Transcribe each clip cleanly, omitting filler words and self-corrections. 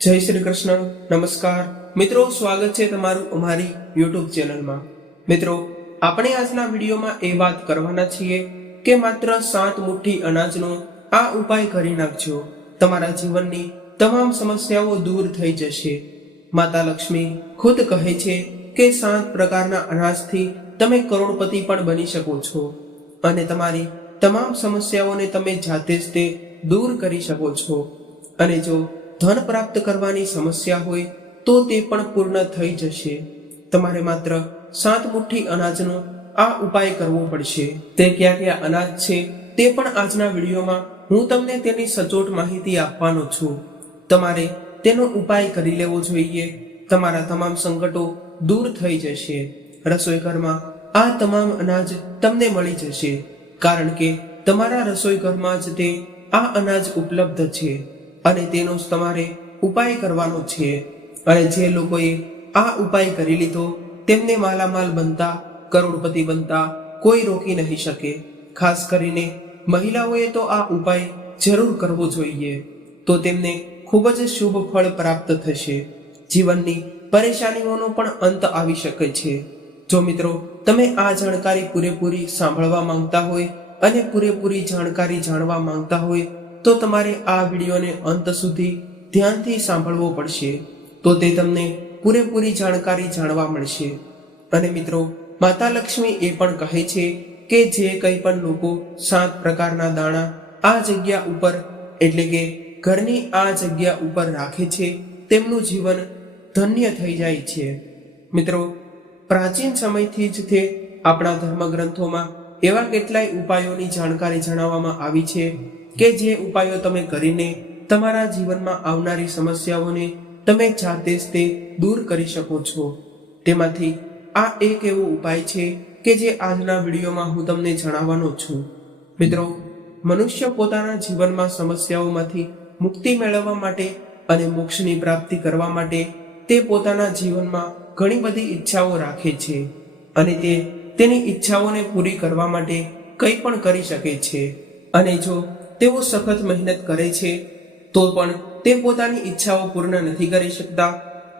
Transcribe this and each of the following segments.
જય શ્રી કૃષ્ણ. નમસ્કાર મિત્રો, સ્વાગત છે તમારું અમારી યુટ્યુબ ચેનલમાં. મિત્રો, આપણે આજના વિડીયોમાં એ વાત કરવાના છીએ કે માત્ર 7 મુઠ્ઠી અનાજનો આ ઉપાય કરી નાખજો, તમારા જીવનની તમામ સમસ્યાઓ દૂર થઈ જશે. માતા લક્ષ્મી ખુદ કહે છે કે 7 પ્રકારના અનાજથી તમે કરોડપતિ પણ બની શકો છો અને તમારી તમામ સમસ્યાઓને તમે જાતે જ તે દૂર કરી શકો છો. અને જો ધન પ્રાપ્ત કરવાની સમસ્યા હોય તો તે પણ પૂર્ણ થઈ જશે. તમારે માત્ર 7 મુઠ્ઠી અનાજનો આ ઉપાય કરવો પડશે. તે કયા કયા અનાજ છે તે પણ આજના વિડીયોમાં હું તમને તેની સચોટ માહિતી આપવાનો છું. તમારે તેનો ઉપાય કરી લેવો જોઈએ. તમારા તમામ સંકટો દૂર થઈ જશે. રસોઈ ઘરમાં આ તમામ અનાજ તમને મળી જશે, કારણ કે તમારા રસોઈ ઘરમાં જ તે આ અનાજ ઉપલબ્ધ છે અને તેનો જ તમારે ઉપાય કરવાનો છે. અને જે લોકોએ આ ઉપાય કરી લીધો તેમને માલામાલ બનતા, કરોડપતિ બનતા કોઈ રોકી નહીં શકે. ખાસ કરીને મહિલાઓએ તો આ ઉપાય જરૂર કરવો જોઈએ, તો તેમને ખૂબ જ શુભ ફળ પ્રાપ્ત થશે. જીવનની પરેશાનીઓનો પણ અંત આવી શકે છે. જો મિત્રો તમે આ જાણકારી પૂરેપૂરી સાંભળવા માંગતા હોય અને પૂરેપૂરી જાણકારી જાણવા માંગતા હોય તો તમારે આ વિડીયોને અંત સુધી ધ્યાનથી સાંભળવો પડશે, તો તે તમને પૂરેપૂરી જાણકારી જાણવા મળશે. અને મિત્રો, માતા લક્ષ્મી એ પણ કહે છે કે જે કંઈ પણ લોકો 7 પ્રકારના દાણા આ જગ્યા ઉપર એટલે કે ઘરની આ જગ્યા ઉપર રાખે છે તેમનું જીવન ધન્ય થઈ જાય છે. મિત્રો, પ્રાચીન સમયથી જ તે આપણા ધર્મગ્રંથોમાં એવા કેટલાય ઉપાયોની જાણકારી જણાવવામાં આવી છે કે જે ઉપાયો તમે કરીને તમારા જીવનમાં આવનારી સમસ્યાઓને તમે જાતે જ તે દૂર કરી શકો છો. તેમાંથી આ એક એવો ઉપાય છે કે જે આજના વિડીયોમાં હું તમને જણાવવાનો છું. મિત્રો, મનુષ્ય પોતાના જીવનમાં સમસ્યાઓમાંથી મુક્તિ મેળવવા માટે અને મોક્ષની પ્રાપ્તિ કરવા માટે તે પોતાના જીવનમાં ઘણી બધી ઈચ્છાઓ રાખે છે અને તે તેની ઈચ્છાઓને પૂરી કરવા માટે કંઈ પણ કરી શકે છે. અને જો તેઓ સખત મહેનત કરે છે તો પણ તે પોતાની ઈચ્છાઓ પૂર્ણ નથી કરી શકતા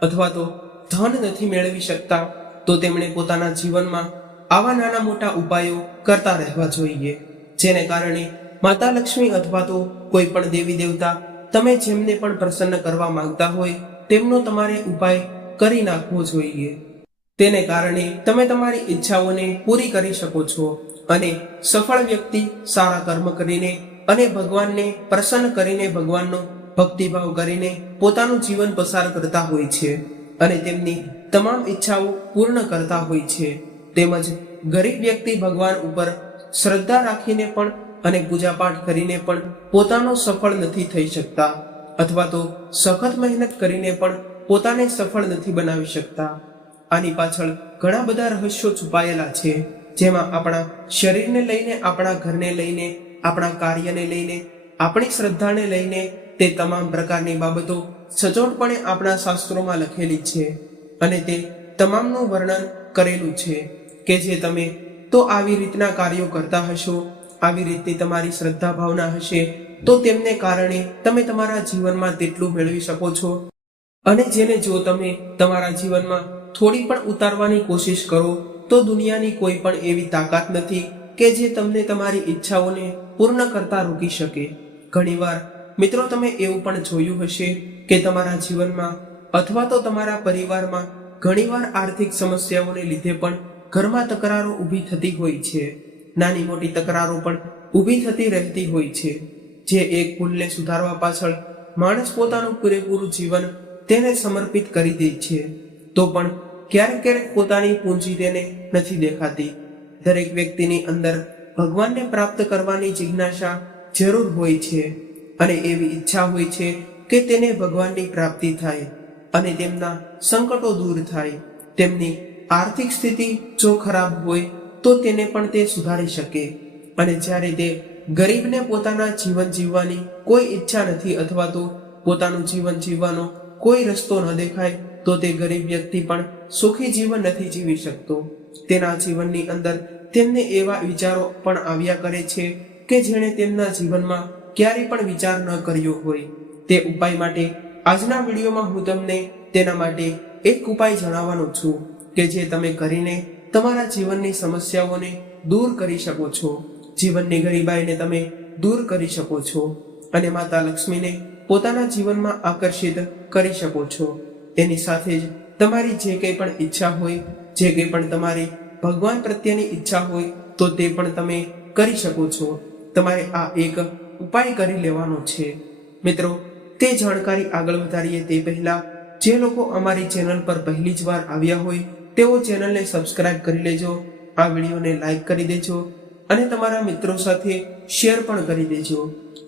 અથવા તો ધન નથી મેળવી શકતા, તો તેમણે પોતાના જીવનમાં આવા નાના મોટા ઉપાયો કરતા રહેવા જોઈએ, જેને કારણે માતા લક્ષ્મી અથવા તો કોઈ પણ દેવી દેવતા તમે જેમને પણ પ્રસન્ન કરવા માંગતા હોય તેમનો તમારે ઉપાય કરી નાખવો જોઈએ. તેને કારણે તમે તમારી ઈચ્છાઓને પૂરી કરી શકો છો અને સફળ વ્યક્તિ સારા કર્મ કરીને અને ભગવાનને પ્રસન્ન કરીને, ભગવાનનો ભક્તિભાવ કરીને પોતાનું જીવન પસાર કરતા હોય છે અને તેમની તમામ ઈચ્છાઓ પૂર્ણ કરતા હોય છે. તેમજ ગરીબ વ્યક્તિ ભગવાન ઉપર શ્રદ્ધા રાખીને પણ અને પૂજાપાઠ કરીને પણ પોતાનો સફળ નથી થઈ શકતા અથવા તો સખત મહેનત કરીને પણ પોતાને સફળ નથી બનાવી શકતા. આની પાછળ ઘણા બધા રહસ્યો છુપાયેલા છે, જેમાં આપણા શરીરને લઈને, આપણા ઘરને લઈને, આપણા કાર્યને લઈને, આપણી શ્રદ્ધાને લઈને તે તમામ પ્રકારની બાબતો સચોટપણે આપણા શાસ્ત્રોમાં લખેલી છે અને તે તમામનું વર્ણન કરેલું છે કે જે તમે તો આવી રીતના કાર્યો કરતા હશો, આવી રીતની તમારી શ્રદ્ધા ભાવના હશે તો તેમને કારણે તમે તમારા જીવનમાં તેટલું મેળવી શકો છો. અને જેને જો તમે તમારા જીવનમાં થોડી પણ ઉતારવાની કોશિશ કરો તો દુનિયાની કોઈ પણ એવી તાકાત નથી કે જે તમને તમારી ઈચ્છાઓને પૂર્ણ કરતા રોકી શકે. ઘણીવાર મિત્રો તમે એવું પણ જોયું હશે કે તમારા જીવનમાં અથવા તો તમારા પરિવારમાં ઘણીવાર આર્થિક સમસ્યાઓને લીધે પણ ઘરમાં તકરારો ઊભી થતી હોય છે. નાની મોટી તકરારો પણ ઊભી થતી રહેતી હોય છે, જે એક ભૂલને સુધારવા પાછળ માણસ પોતાનું પૂરેપૂરું જીવન તેને સમર્પિત કરી દે છે, તો પણ ક્યારેક ક્યારેક પોતાની પૂંજી તેને નથી દેખાતી. દરેક વ્યક્તિની અંદર ભગવાનને પ્રાપ્ત કરવાની જિજ્ઞાસા જરૂર હોય છે અને એવી ઈચ્છા હોય છે કે તેને ભગવાનની પ્રાપ્તિ થાય અને તેમના સંકટો દૂર થાય. તેમની આર્થિક સ્થિતિ જો ખરાબ હોય તો તેને પણ તે સુધારી શકે. અને જ્યારે તે ગરીબને પોતાના જીવન જીવવાની કોઈ ઈચ્છા નથી અથવા તો પોતાનું જીવન જીવવાનો કોઈ રસ્તો ન દેખાય તો તે ગરીબ વ્યક્તિ પણ સુખી જીવન નથી જીવી શકતો. તેના જીવનની અંદર તેમને એવા વિચારો પણ આવ્યા કરે છે કે જેણે તેમના જીવનમાં ક્યારેય પણ વિચાર ન કર્યો હોય. તે ઉપાય માટે આજના વિડીયોમાં હું તમને તેના માટે એક ઉપાય જણાવવાનો છું કે જે તમે કરીને તમારા જીવનની સમસ્યાઓને દૂર કરી શકો છો, જીવનની ગરીબાઈને તમે દૂર કરી શકો છો અને માતા લક્ષ્મીને પોતાના જીવનમાં આકર્ષિત કરી શકો છો. એની સાથે જ તમારી જે કંઈ પણ ઈચ્છા હોય, જે કંઈ પણ તમારી ભગવાન પ્રત્યેની ઈચ્છા હોય તો તે પણ તમે કરી શકો છો. તમારે આ એક ઉપાય કરી લેવાનો છે. મિત્રો, તે જાણકારી આગળ વધારીએ તે પહેલા જે લોકો અમારી ચેનલ પર પહેલી જ વાર આવ્યા હોય તેઓ ચેનલને સબસ્ક્રાઇબ કરી લેજો, આ વિડીયોને લાઈક કરી દેજો અને તમારા મિત્રો સાથે શેર પણ કરી દેજો.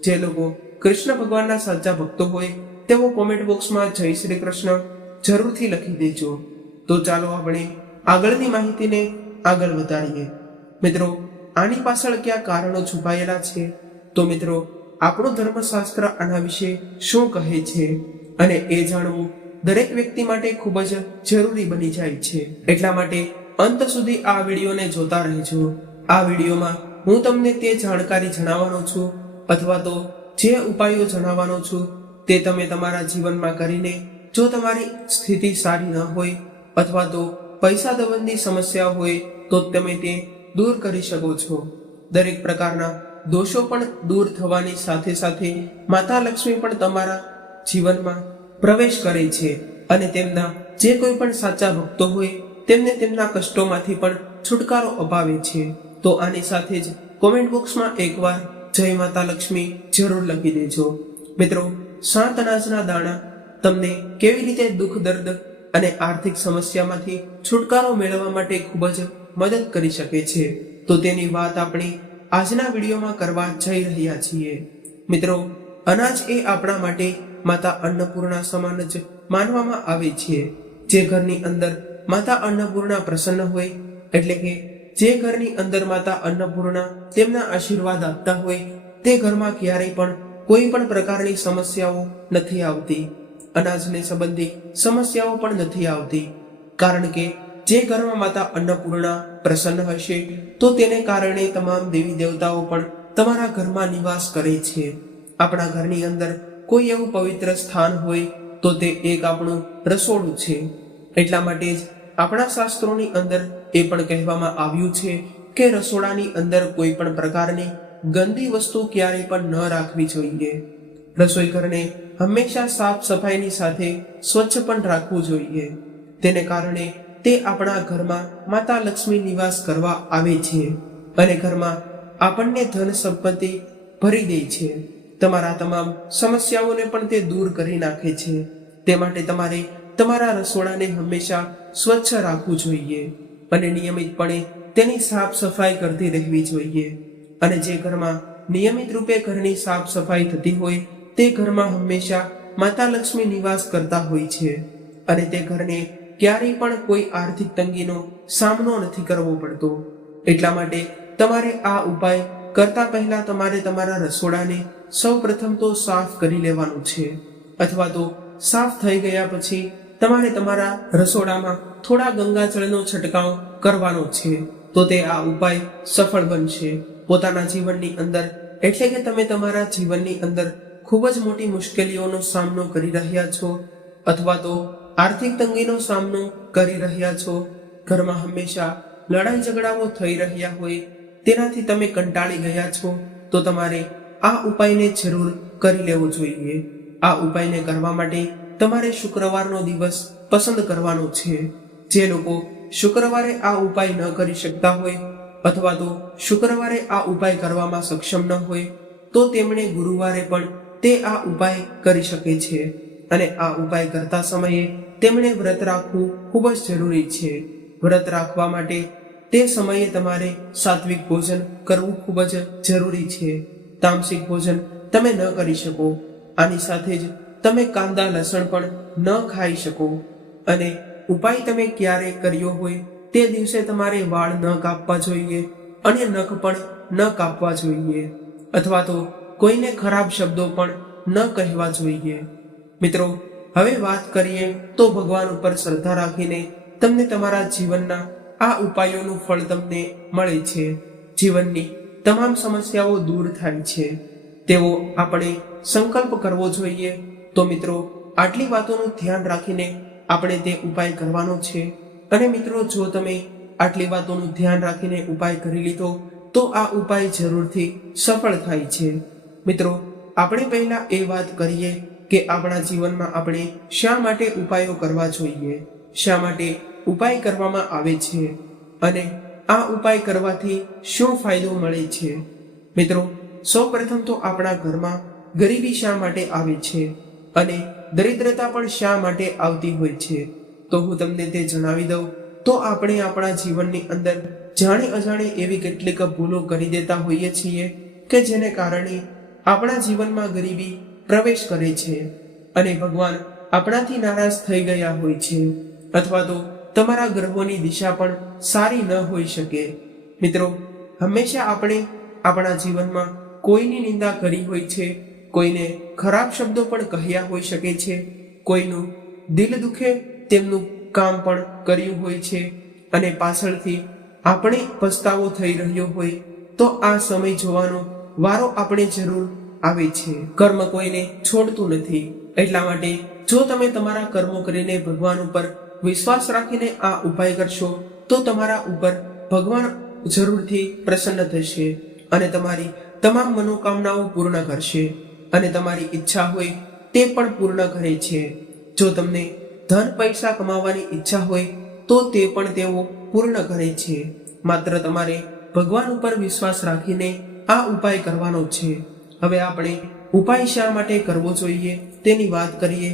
જે લોકો કૃષ્ણ ભગવાનના સાચા ભક્તો હોય તેઓ કોમેન્ટ બોક્સમાં જય શ્રી કૃષ્ણ જરૂરથી લખી દેજો. તો ચાલો આપણે આગળની માહિતીને આગળ વધારીએ. મિત્રો, આની પાછળ કયા કારણો છુપાયેલા છે? તો મિત્રો, આપણું ધર્મશાસ્ત્ર આના વિશે શું કહે છે અને એ જાણવું દરેક વ્યક્તિ માટે ખૂબ જ જરૂરી બની જાય છે. એટલા માટે અંત સુધી આ વિડીયોને જોતા રહેજો. આ વિડીયોમાં હું તમને તે જાણકારી જણાવવાનો છું અથવા તો જે ઉપાયો જણાવવાનો છું તે તમે તમારા જીવનમાં કરીને જો તમારી સ્થિતિ સારી ન હોય અથવા તો પૈસા દબનની સમસ્યા હોય તો તમે તે દૂર કરી શકો છો. દરેક પ્રકારના દોષો પણ દૂર થવાની સાથે સાથે માતા લક્ષ્મી પણ તમારા જીવનમાં પ્રવેશ કરે છે અને તેમના જે કોઈ પણ સાચા ભક્તો હોય તેમને તેમના કષ્ટોમાંથી પણ છુટકારો અપાવે છે. તો આની સાથે જ કોમેન્ટ બોક્સમાં એકવાર જય માતા લક્ષ્મી જરૂર લખી દેજો. મિત્રો, 7 અનાજના દાણા તમને કેવી રીતે દુઃખ, દર્દ અને આર્થિક સમસ્યામાંથી છુટકારો મેળવવા માટે ખૂબ જ મદદ કરી શકે છે, તો તેની વાત આપણે આજના વિડીયોમાં કરવા જઈ રહ્યા છીએ. મિત્રો, અનાજ એ આપણા માટે માતા અન્નપૂર્ણા સમાન જ માનવામાં આવે છે. જે ઘરની અંદર માતા અન્નપૂર્ણા પ્રસન્ન હોય, એટલે કે જે ઘરની અંદર માતા અન્નપૂર્ણા તેમના આશીર્વાદ આપતા હોય તે ઘરમાં ક્યારેય પણ કોઈ પણ પ્રકારની સમસ્યાઓ નથી આવતી. અનાજને સંબંધિત સમસ્યાઓ પણ નથી આવતી, કારણ કે જે ઘરમાં માતા અન્નપૂર્ણા પ્રસન્ન હશે તો તેને કારણે તમામ દેવી દેવતાઓ પણ તમારા ઘરમાં નિવાસ કરે છે. આપણા ઘરની અંદર કોઈ એવું પવિત્ર સ્થાન હોય તો તે એક આપણું રસોડું છે. એટલા માટે જ આપણા શાસ્ત્રોની અંદર એ પણ કહેવામાં આવ્યું છે કે રસોડાની અંદર કોઈ પણ પ્રકારની ગંદી વસ્તુ ક્યારેય પણ ન રાખવી જોઈએ. રસોઈ ઘરને હંમેશા સાફ સફાઈની સાથે સ્વચ્છ પણ રાખવું જોઈએ. તેને કારણે તે આપણા ઘરમાં માતા લક્ષ્મી નિવાસ કરવા આવે છે અને ઘરમાં આપણને ધન સંપત્તિ ભરી દે છે. તમારા તમામ સમસ્યાઓને પણ તે દૂર કરી નાખે છે. તે માટે તમારે તમારા રસોડાને હંમેશા સ્વચ્છ રાખવું જોઈએ અને નિયમિતપણે તેની સાફ સફાઈ કરતી રહેવી જોઈએ. અને જે ઘરમાં નિયમિત રૂપે ઘરની સાફ સફાઈ થતી હોય તે ઘરમાં હંમેશા માતા લક્ષ્મી નિવાસ કરતા હોય છે અને તે ઘરને ક્યારેય પણ કોઈ આર્થિક તંગીનો સામનો નથી કરવો પડતો. એટલા માટે તમારે આ ઉપાય કરતા પહેલા તમારે તમારા રસોડાને સૌ પ્રથમ તો સાફ કરી લેવાનું છે, અથવા તો સાફ થઈ ગયા પછી તમારે તમારા રસોડામાં થોડા ગંગાજળનો છંટકાવ કરવાનો છે. તો તે આ ઉપાય સફળ બનશે. પોતાના જીવનની અંદર, એટલે કે તમે તમારા જીવનની અંદર ખૂબ જ મોટી મુશ્કેલીઓનો સામનો કરી રહ્યા છો અથવા તો આર્થિક તંગીનો સામનો કરી રહ્યા છો, ઘરમાં હંમેશા લડાઈ ઝઘડાઓ થઈ રહ્યા હોય, તેનાથી તમે કંટાળી ગયા છો, તો તમારે આ ઉપાયને જરૂર કરી લેવો જોઈએ. આ ઉપાયને કરવા માટે તમારે શુક્રવારનો દિવસ પસંદ કરવાનો છે. જે લોકો શુક્રવારે આ ઉપાય ન કરી શકતા હોય અથવા તો શુક્રવારે આ ઉપાય કરવામાં સક્ષમ ન હોય તો તેમણે ગુરુવારે પણ તે આ ઉપાય કરી શકે છે. અને આ ઉપાય કરતા સમયે તેમણે વ્રત રાખવું ખૂબ જ જરૂરી છે. વ્રત રાખવા માટે તે સમયે તમારે સાત્વિક ભોજન કરવું ખૂબ જ જરૂરી છે. તામસિક ભોજન તમે ન કરી શકો. આની સાથે જ તમે કાંદા લસણ પણ ન ખાઈ શકો. અને ઉપાય તમે ક્યારે કર્યો હોય તે દિવસે તમારે વાળ ન કાપવા જોઈએ અને નખ પણ ન કાપવા જોઈએ, અથવા તો કોઈને ખરાબ શબ્દો પણ ન કહેવા જોઈએ. મિત્રો, હવે વાત કરીએ તો ભગવાન ઉપર શ્રદ્ધા રાખીને તમને તમારા જીવનના આ ઉપાયોનું ફળ તમને મળે છે. જીવનની તમામ સમસ્યાઓ દૂર થાય છે તેવો આપણે સંકલ્પ કરવો જોઈએ. તો મિત્રો, આટલી વાતોનું ધ્યાન રાખીને આપણે તે ઉપાય કરવાનો છે. અને મિત્રો, જો તમે આટલી વાતોનું ધ્યાન રાખીને ઉપાય કરી લીધો તો આ ઉપાય જરૂરથી સફળ થાય છે. મિત્રો, આપણે પહેલા એ વાત કરીએ કે આપણા જીવનમાં આપણે શા માટે ઉપાયો કરવા જોઈએ, શા માટે ઉપાય કરવામાં આવે છે અને આ ઉપાય કરવાથી શું ફાયદો મળે છે. મિત્રો, સૌપ્રથમ તો આપણા ઘરમાં ગરીબી શા માટે આવે છે અને દરિદ્રતા પણ શા માટે આવતી હોય છે, તો હું તમને તે જણાવી દઉં. તો આપણે આપણા જીવનની અંદર જાણી અજાણી એવી કેટલીક ભૂલો કરી દેતા હોઈએ છીએ કે જેને કારણે આપણા જીવનમાં ગરીબી પ્રવેશ કરે છે અને ભગવાન આપણાથી નારાજ થઈ ગયા હોય છે, અથવા તો તમારા ગ્રહોની દિશા પણ સારી ન હોઈ શકે. મિત્રો, હંમેશા આપણે આપણા જીવનમાં કોઈની નિંદા કરી હોય છે, કોઈને ખરાબ શબ્દો પણ કહ્યા હોઈ શકે છે, કોઈનું દિલ દુખે તેમનું કામ પણ કર્યું હોય છે અને પાછળથી આપણે પસ્તાવો થઈ રહ્યો હોય તો આ સમય જોવાનો વારો આપણે જરૂર આવે છે. કર્મ કોઈને છોડતું નથી. એટલા માટે જો તમે તમારા કર્મો કરીને ભગવાન ઉપર વિશ્વાસ રાખીને આ ઉપાય કરશો તો તમારા ઉપર ભગવાન જરૂરથી પ્રસન્ન થશે અને તમારી તમામ મનોકામનાઓ પૂર્ણ કરશે અને તમારી ઈચ્છા હોય તે પણ પૂર્ણ કરે છે. જો તમને ધન પૈસા કમાવાની ઈચ્છા હોય તો તે પણ તેઓ પૂર્ણ કરે છે. માત્ર તમારે ભગવાન ઉપર વિશ્વાસ રાખીને આ ઉપાય કરવાનો છે. હવે આપણે ઉપાય શા માટે કરવો જોઈએ તેની વાત કરીએ.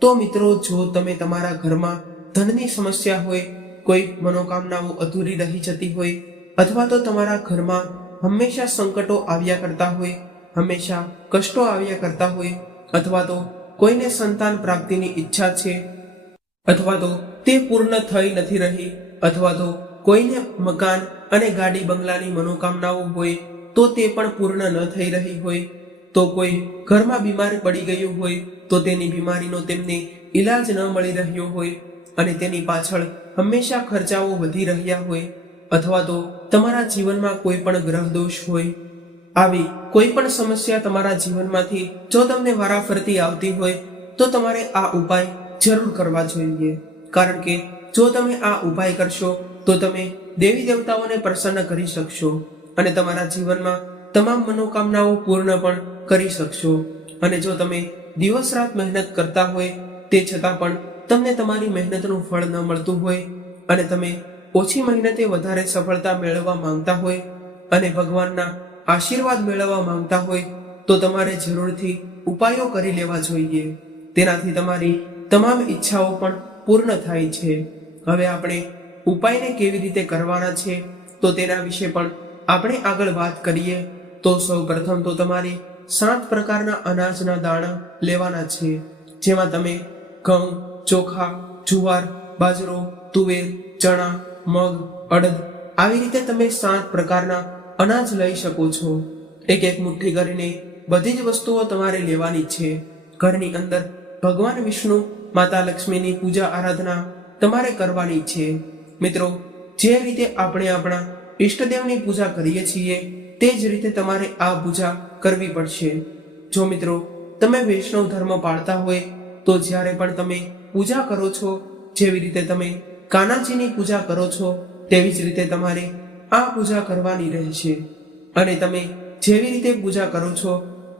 તો મિત્રો, જો તમે તમારા ઘરમાં ધનની સમસ્યા હોય, કોઈ મનોકામનાઓ અધૂરી રહી જતી હોય, અથવા તો તમારા ઘરમાં હંમેશા સંકટો આવ્યા કરતા હોય, હંમેશા કષ્ટો આવ્યા કરતા હોય, અથવા તો કોઈને સંતાન પ્રાપ્તિની ઈચ્છા છે અથવા તો તે પૂર્ણ થઈ નથી રહી, અથવા તો કોઈને મકાન અને ગાડી બંગલાની મનોકામનાઓ હોય તો તે પણ પૂર્ણ ન થઈ રહી હોય, તો કોઈ ઘરમાં બીમાર પડી ગયું હોય તો તેની બીમારીનો તેમને ઈલાજ ન મળી રહ્યો હોય અને તેની પાછળ હંમેશા ખર્ચાઓ વધી રહ્યા હોય, અથવા તો તમારા જીવનમાં કોઈ પણ ગ્રહ દોષ હોય, આવી કોઈ પણ સમસ્યા તમારા જીવનમાંથી જો તમને વારાફરતી આવતી હોય તો તમારે આ ઉપાય જરૂર કરવા જોઈએ. કારણ કે જો તમે આ ઉપાય કરશો તો તમે દેવી દેવતાઓને પ્રસન્ન કરી શકશો અને તમારા જીવનમાં તમામ મનોકામનાઓ પૂર્ણ પણ કરી શકશો. અને જો તમે દિવસ રાત મહેનત કરતા હોય તે છતાં પણ તમને તમારી મહેનતનું ફળ ન મળતું હોય અને તમે ઓછી મહેનતે વધારે સફળતા મેળવવા માંગતા હોય અને ભગવાનના આશીર્વાદ મેળવવા માંગતા હોય તો તમારે જરૂરથી ઉપાયો કરી લેવા જોઈએ. તેનાથી તમારી તમામ ઈચ્છાઓ પણ પૂર્ણ થાય છે. હવે આપણે ઉપાયને કેવી રીતે કરવાના છે તો તેના વિશે પણ આપણે આગળ વાત કરીએ. તો સૌ પ્રથમ તો તમારે 7 પ્રકારના અનાજના દાણા લેવાના છે, જેમાં તમે ઘઉં, ચોખા, જુવાર, બાજરો, તુવેર, ચણા, મગ, અડદ આવી રીતે તમે 7 પ્રકારના અનાજ લઈ શકો છો. એક એક મુઠ્ઠી કરીને બધી જ વસ્તુઓ તમારે લેવાની છે. ઘરની અંદર ભગવાન વિષ્ણુ, માતા લક્ષ્મીની પૂજા આરાધના તમારે કરવાની છે. મિત્રો, જે રીતે આપણે આપણા ઈષ્ટદેવની પૂજા કરીએ છીએ તે જ રીતે તમારે આ પૂજા કરવી પડશે. જો મિત્રો તમે વૈષ્ણવ ધર્મ પાળતા હોય તો જ્યારે પણ તમે પૂજા કરો છો, જેવી રીતે તમે કાનાજીની પૂજા કરો છો તેવી જ રીતે તમારે આ પૂજા કરવાની રહેશે. અને તમે જેવી રીતે પૂજા કરો છો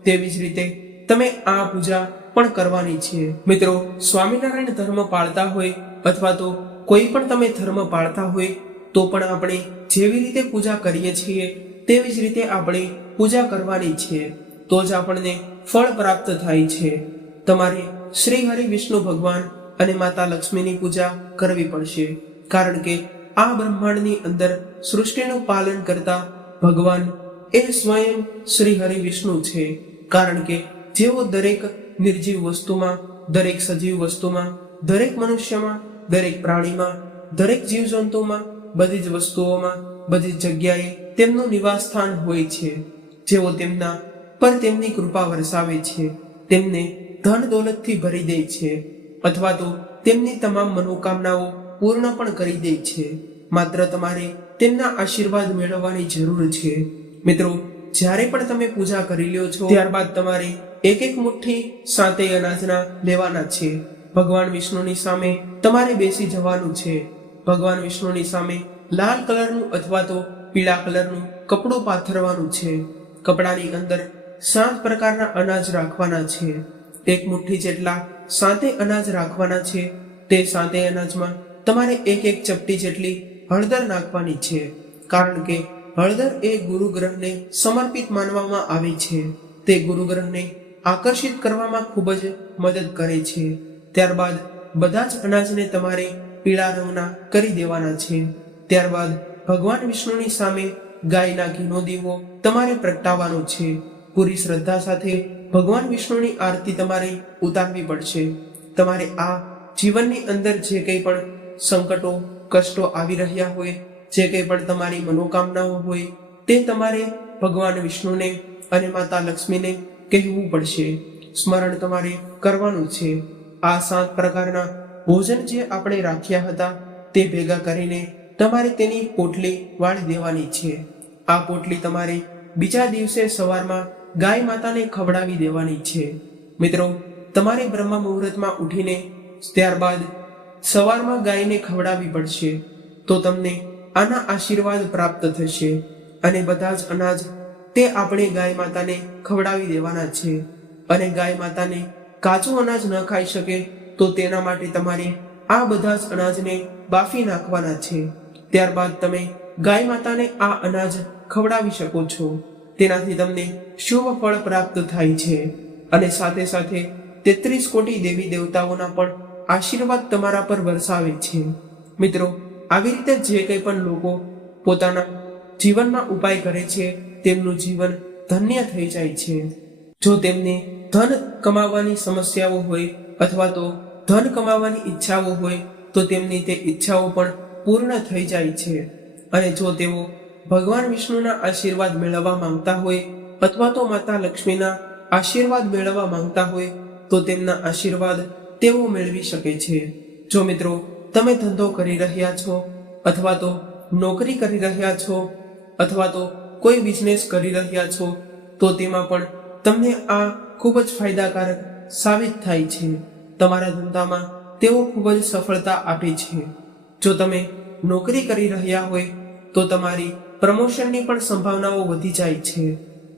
તેવી જ રીતે તમે આ પૂજા પણ કરવાની છે. મિત્રો, સ્વામિનારાયણ ધર્મ પાળતા હોય અથવા તો કોઈ પણ તમે ધર્મ પાળતા હોય તો પણ આપણે જેવી રીતે પૂજા કરીએ છીએ તેવી જ રીતે આપણે પૂજા કરવાની છે, તો જ આપણને ફળ પ્રાપ્ત થાય છે. તમારે શ્રી હરિ વિષ્ણુ ભગવાન અને માતા લક્ષ્મીની પૂજા કરવી પડશે. કારણ કે આ બ્રહ્માંડની અંદર સૃષ્ટિનું પાલન કરતા ભગવાન એ સ્વયં શ્રી હરિ વિષ્ણુ છે. કારણ કે જેઓ દરેક નિર્જીવ વસ્તુમાં, દરેક સજીવ વસ્તુમાં, દરેક મનુષ્યમાં, દરેક પ્રાણીમાં, દરેક જીવજંતુમાં, બધી જ વસ્તુઓમાં, બધી જ જગ્યાએ તેમનું નિવાસ સ્થાન હોય છે. જેઓ તેમના પર તેમની કૃપા વરસાવે છે, તેમને ધન દોલતથી ભરી દે છે અથવા તો તેમની તમામ મનોકામનાઓ પૂર્ણ પણ કરી દે છે. માત્ર તમારે તેમના આશીર્વાદ મેળવવાની જરૂર છે. મિત્રો, જ્યારે પણ તમે પૂજા કરી લ્યો છો ત્યારબાદ તમારે એક મુઠ્ઠી સાતેય અનાજના લેવાના છે. ભગવાન વિષ્ણુની સામે તમારે બેસી જવાનું છે. ભગવાન વિષ્ણુની સામે લાલ કલરનું અથવા તો પીળા કલરનું કપડું પાથરવાનું છે. કપડાની અંદર 7 પ્રકારના અનાજ રાખવાના છે. એક મુઠ્ઠી જેટલા સાતેય અનાજ રાખવાના છે. તે સાતેય અનાજમાં તમારે એક ચપટી જેટલી હળદર નાખવાની છે, કારણ કે હળદર એ ગુરુ ગ્રહને સમર્પિત માનવામાં આવે છે. તે ગુરુ ગ્રહને આકર્ષિત કરવામાં ખૂબ જ મદદ કરે છે. ત્યારબાદ બધા જ અનાજને તમારે પીળા રંગના કરી દેવાના છે. ત્યારબાદ ભગવાન વિષ્ણુની સામે ગાયના ઘીનો દીવો તમારે પ્રગટાવવાનો છે. પૂરી શ્રદ્ધા સાથે ભગવાન વિષ્ણુની આરતી તમારે ઉતારવી પડશે. તમારે આ જીવનની અંદર જે કંઈ પણ સંકટો કષ્ટો આવી રહ્યા હોય, જે કંઈ પણ તમારી મનોકામનાઓ હોય, તે તમારે ભગવાન વિષ્ણુને અને માતા લક્ષ્મીને કહેવું પડશે. સ્મરણ તમારે કરવાનું છે. આ 7 પ્રકારના ભોજન જે આપણે રાખ્યા હતા તે ભેગા કરીને તમારે તેની પોટલી વાળી દેવાની છે. આ પોટલી તમારે બીજા દિવસે સવારમાં ગાય માતાને ખવડાવી દેવાની છે. મિત્રો, તમારે બ્રહ્મ મુહૂર્તમાં ઉઠીને ત્યારબાદ સવારમાં ગાયને ખવડાવવી પડશે. તો તમને આના આશીર્વાદ પ્રાપ્ત થશે. અને બધા જ અનાજ તે આપણે ગાય માતાને ખવડાવી દેવાના છે. અને ગાય માતાને કાચું અનાજ ન ખાઈ શકે તો તેના માટે તમારે આ બધા જ અનાજને બાફી નાખવાના છે. ત્યારબાદ તમે ગાય માતાને આ અનાજ ખવડાવી શકો છો. તેનાથી તમને શુભ ફળ પ્રાપ્ત થાય છે. અને સાથે સાથે 33 કોટી દેવી દેવતાઓના પણ આશીર્વાદ તમારા પર વરસાવે છે. મિત્રો, આવી રીતે જે કંઈ પણ લોકો પોતાના જીવનમાં ઉપાય કરે છે તેમનું જીવન ધન્ય થઈ જાય છે. જો તેમને ધન કમાવાની સમસ્યાઓ હોય અથવા તો ધન કમાવાની ઈચ્છાઓ હોય તો તેમની તે ઈચ્છાઓ પણ પૂર્ણ થઈ જાય છે. અને જો તેઓ ભગવાન વિષ્ણુના આશીર્વાદ મેળવવા માંગતા હોય અથવા તો માતા લક્ષ્મીના આશીર્વાદ મેળવવા માંગતા હોય તો તેમના આશીર્વાદ તેઓ મેળવી શકે છે. જો મિત્રો, તમે ધંધો કરી રહ્યા છો અથવા તો નોકરી કરી રહ્યા છો અથવા તો કોઈ બિઝનેસ કરી રહ્યા છો તો તેમાં પણ તમને આ ખૂબ જ ફાયદાકારક સાબિત થાય છે. તમારા ધંધામાં તેઓ ખૂબ જ સફળતા આપે છે. જો તમે નોકરી કરી રહ્યા હોય તો તમારી પ્રમોશનની પણ સંભાવનાઓ વધી જાય છે.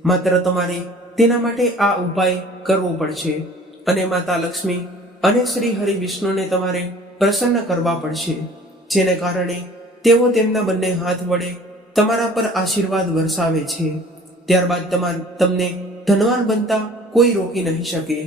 માત્ર તમારે તેના માટે આ ઉપાય કરવો પડશે. અને માતા લક્ષ્મી અને શ્રી હરિ વિષ્ણુને તમારે પ્રસન્ન કરવા પડશે, જેને કારણે તેઓ તેમના બંને હાથ વડે તમારા પર આશીર્વાદ વરસાવે છે. ત્યારબાદ તમને ધનવાન બનતા કોઈ રોકી નહીં શકે.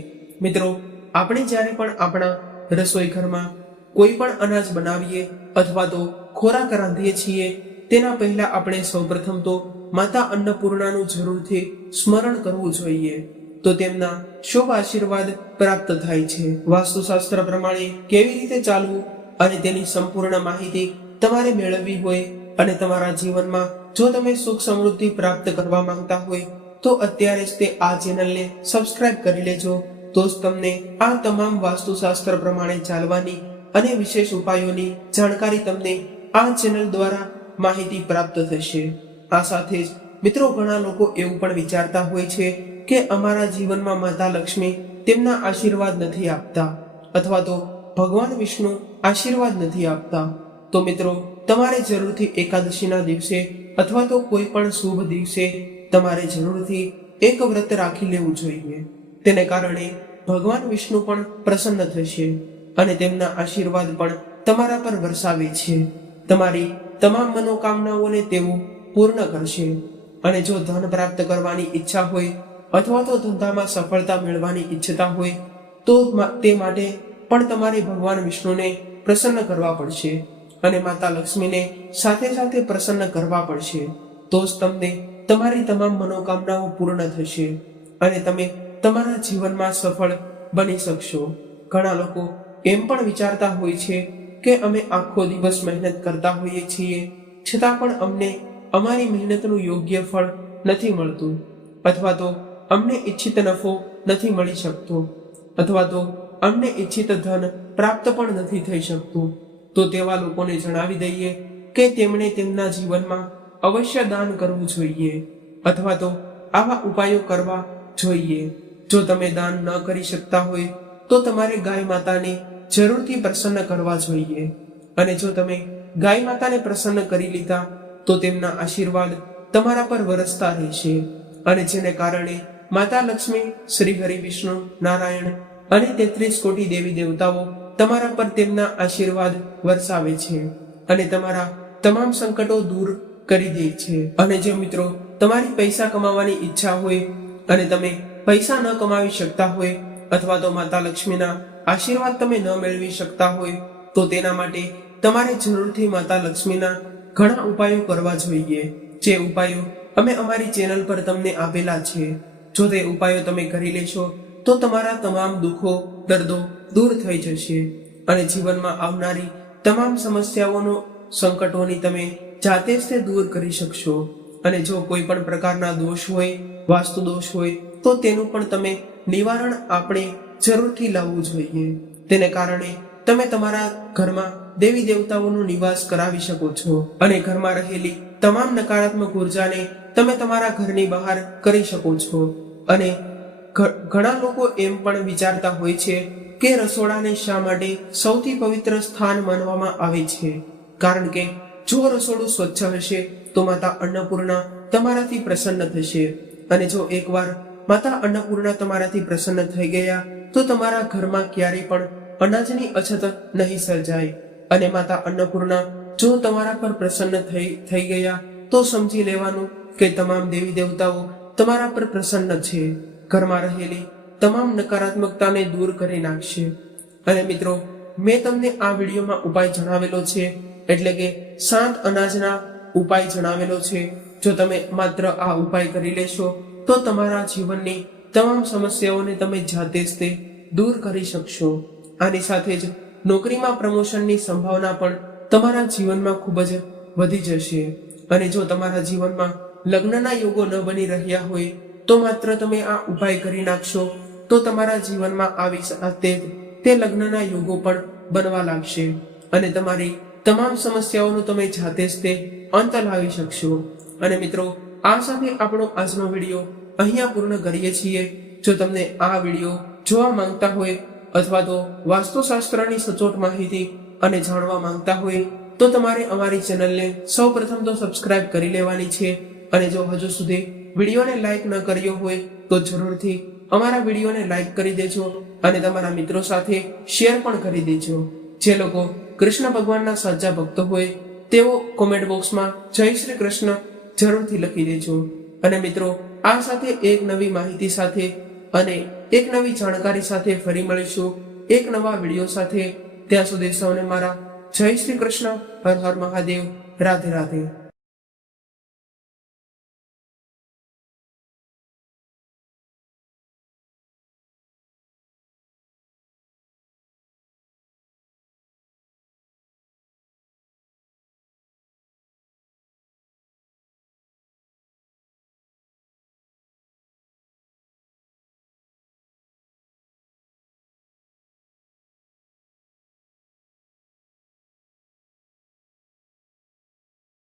મિત્રો, આપણે જ્યારે પણ આપણા રસોઈ ઘરમાં કોઈ પણ અનાજ બનાવીએ અથવા તો ખોરાક રાંધીએ છીએ તેના પહેલા આપણે સૌપ્રથમ તો માતા અન્નપૂર્ણાનું જરૂરથી સ્મરણ કરવું જોઈએ. તો તેમના શુભ આશીર્વાદ પ્રાપ્ત થાય છે. વાસ્તુશાસ્ત્ર પ્રમાણે કેવી રીતે ચાલવું અને તેની સંપૂર્ણ માહિતી તમારે મેળવવી હોય અને તમારા જીવનમાં જો તમે સુખ સમૃદ્ધિ પ્રાપ્ત કરવા માંગતા હોય તો અત્યારે જ તે આ ચેનલને સબસ્ક્રાઇબ કરી લેજો. તો જ તમને આ તમામ વાસ્તુશાસ્ત્ર પ્રમાણે ચાલવાની અને વિશેષ ઉપાયોની જાણકારી તમને આ ચેનલ દ્વારા માહિતી પ્રાપ્ત થશે. આ સાથે જ મિત્રો, ઘણા લોકો એવું પણ વિચારતા હોય છે કે અમારા જીવનમાં માતા લક્ષ્મી તેમના આશીર્વાદ નથી આપતા અથવા તો ભગવાન વિષ્ણુ આશીર્વાદ નથી આપતા. તો મિત્રો, તમારે જરૂરથી એકાદશીના દિવસે અથવા તો કોઈ પણ શુભ દિવસે તમારે જરૂરથી એક વ્રત રાખી લેવું જોઈએ. તેને કારણે ભગવાન વિષ્ણુ પણ પ્રસન્ન થશે અને તેમના આશીર્વાદ પણ તમારા પર વરસાવે છે. તમારી તમામ મનોકામનાઓને તેઓ પૂર્ણ કરશે. અને જો ધન પ્રાપ્ત કરવાની ઈચ્છા હોય અથવા તો ધંધામાં સફળતા મેળવવાની ઈચ્છતા હોય તો તે માટે પણ તમારે ભગવાન વિષ્ણુને પ્રસન્ન કરવા પડશે અને માતા લક્ષ્મીને સાથે સાથે પ્રસન્ન કરવા પડશે. તો જ તમને તમારી તમામ મનોકામનાઓ પૂર્ણ થશે અને તમે તમારા જીવનમાં સફળ બની શકશો. ઘણા લોકો એમ પણ વિચારતા હોય છે કે અમે આખો દિવસ મહેનત કરતા હોઈએ છીએ છતાં પણ અમને અમારી મહેનતનું યોગ્ય ફળ નથી મળતું અથવા તો અમને ઈચ્છિત નફો નથી મળી શકતો અથવા તો અમને ઈચ્છિત ધન પ્રાપ્ત પણ નથી થઈ શકતું. તો તેવા લોકોને જણાવી દઈએ કે તેમણે તેમના જીવનમાં અવશ્ય દાન કરવું જોઈએ અથવા તો આવા ઉપાયો કરવા જોઈએ, જો તમે દાન ન કરી શકતા હોય તો તમારે ગાય માતાને જરૂરથી પ્રસન્ન કરવા જોઈએ, અને જો તમે ગાય માતાને પ્રસન્ન કરી લીધા તો તેમના આશીર્વાદ તમારા પર વરસતા રહેશે, અને જેને કારણે માતા લક્ષ્મી, શ્રી હરિ, વિષ્ણુ, નારાયણ અને 33 કોટી દેવી દેવતાઓ તમારા પર તેમના આશીર્વાદ વરસાવે છે અને તમારા તમામ સંકટો દૂર કરી દે છે. અને જે મિત્રો તમારી પૈસા કમાવાની ઈચ્છા હોય અને તમે પૈસા ન કમાવી શકતા હોય અથવા તો માતા લક્ષ્મીના આશીર્વાદ તમે ન મેળવી શકતા હોય તો તેના માટે તમારે જરૂરથી માતા લક્ષ્મીના ઘણા ઉપાયો કરવા જોઈએ, જે ઉપાયો અમે અમારી ચેનલ પર તમને આપેલા છે. જો તે ઉપાયો તમે કરી લેશો તો તમારા તમામ દુઃખો, દર્દો દૂર થઈ જશે અને જીવનમાં આવનારી તમામ સમસ્યાઓનો, સંકટોની તમે જાતે જ તે દૂર કરી શકશો. અને જો કોઈ પણ પ્રકારના દોષ હોય, વાસ્તુ દોષ હોય તો તેનું પણ તમે નિવારણ આપણે જરૂરથી લાવવું જોઈએ. તેને કારણે તમે તમારા ઘરમાં દેવી દેવતાઓનો નિવાસ કરાવી શકો છો અને ઘરમાં રહેલી તમામ નકારાત્મક ઉર્જાને તમે તમારા ઘરની બહાર કરી શકો છો. અને ઘણા લોકો એમ પણ વિચારતા હોય છે કે રસોડાને શા માટે સૌથી પવિત્ર સ્થાન માનવામાં આવે છે, કારણ કે જો રસોડું સ્વચ્છ હશે તો માતા અન્નપૂર્ણા તમારાથી પ્રસન્ન થશે, અને જો એકવાર માતા અન્નપૂર્ણા તમારાથી પ્રસન્ન થઈ ગયા તો તમારા ઘરમાં ક્યારેય પણ અનાજની અછત નહીં સર્જાય. અને માતા અન્નપૂર્ણા જો તમારા પર પ્રસન્ન થઈ ગયા તો સમજી લેવાનું કે તમામ દેવી દેવતાઓ તમારા પર પ્રસન્ન છે, ઘરમાં રહેલી તમામ નકારાત્મકતાને દૂર કરી નાખશે. અને મિત્રો, મેં તમને આ વિડીયોમાં ઉપાય જણાવેલો છે, એટલે કે 7 અનાજના ઉપાય જણાવેલો છે. જો તમે માત્ર આ ઉપાય કરી લેશો તો તમારા જીવનની તમામ સમસ્યાઓને તમે જાતે જ તે દૂર કરી શકશો. આની સાથે જ નોકરીમાં પ્રમોશનની સંભાવના પણ તમારા જીવનમાં ખૂબ જ વધી જશે. અને જો તમારા જીવનમાં લગ્નના યોગો ન બની રહ્યા હોય તો માત્ર તમે આ ઉપાય કરી નાખશો તો તમારા જીવનમાં આવી સાથે તે લગ્નના યોગો પણ બનવા લાગશે અને તમારી તમામ સમસ્યાઓનો તમે જાતે જ તે અંત લાવી શકશો. અને મિત્રો, આ સાથે આપણો આજનો વિડીયો અહીંયા પૂર્ણ કરીએ છીએ. જો તમને આ વિડીયો જોવા માંગતા હોય અથવા તો વાસ્તુશાસ્ત્રની સચોટ માહિતી અને જાણવા માંગતા હોય તો તમારે અમારી ચેનલને સૌપ્રથમ તો સબસ્ક્રાઇબ કરી લેવાની છે, અને જો હજુ સુધી વિડીયોને લાઈક ન કર્યો હોય તો જરૂરથી અમારા વિડીયોને લાઈક કરી દેજો અને તમારા મિત્રો સાથે શેર પણ કરી દેજો. જે લોકો કૃષ્ણ ભગવાનના સાચા ભક્તો હોય તેઓ કોમેન્ટ બોક્સમાં જય શ્રી કૃષ્ણ જરૂરથી લખી દેજો. અને મિત્રો, આ સાથે એક નવી માહિતી સાથે અને એક નવી જાણકારી સાથે ફરી મળીશું એક નવા વિડીયો સાથે. ત્યાં સુધી સૌને મારા જય શ્રી કૃષ્ણ. હર હર મહાદેવ. રાધે રાધે.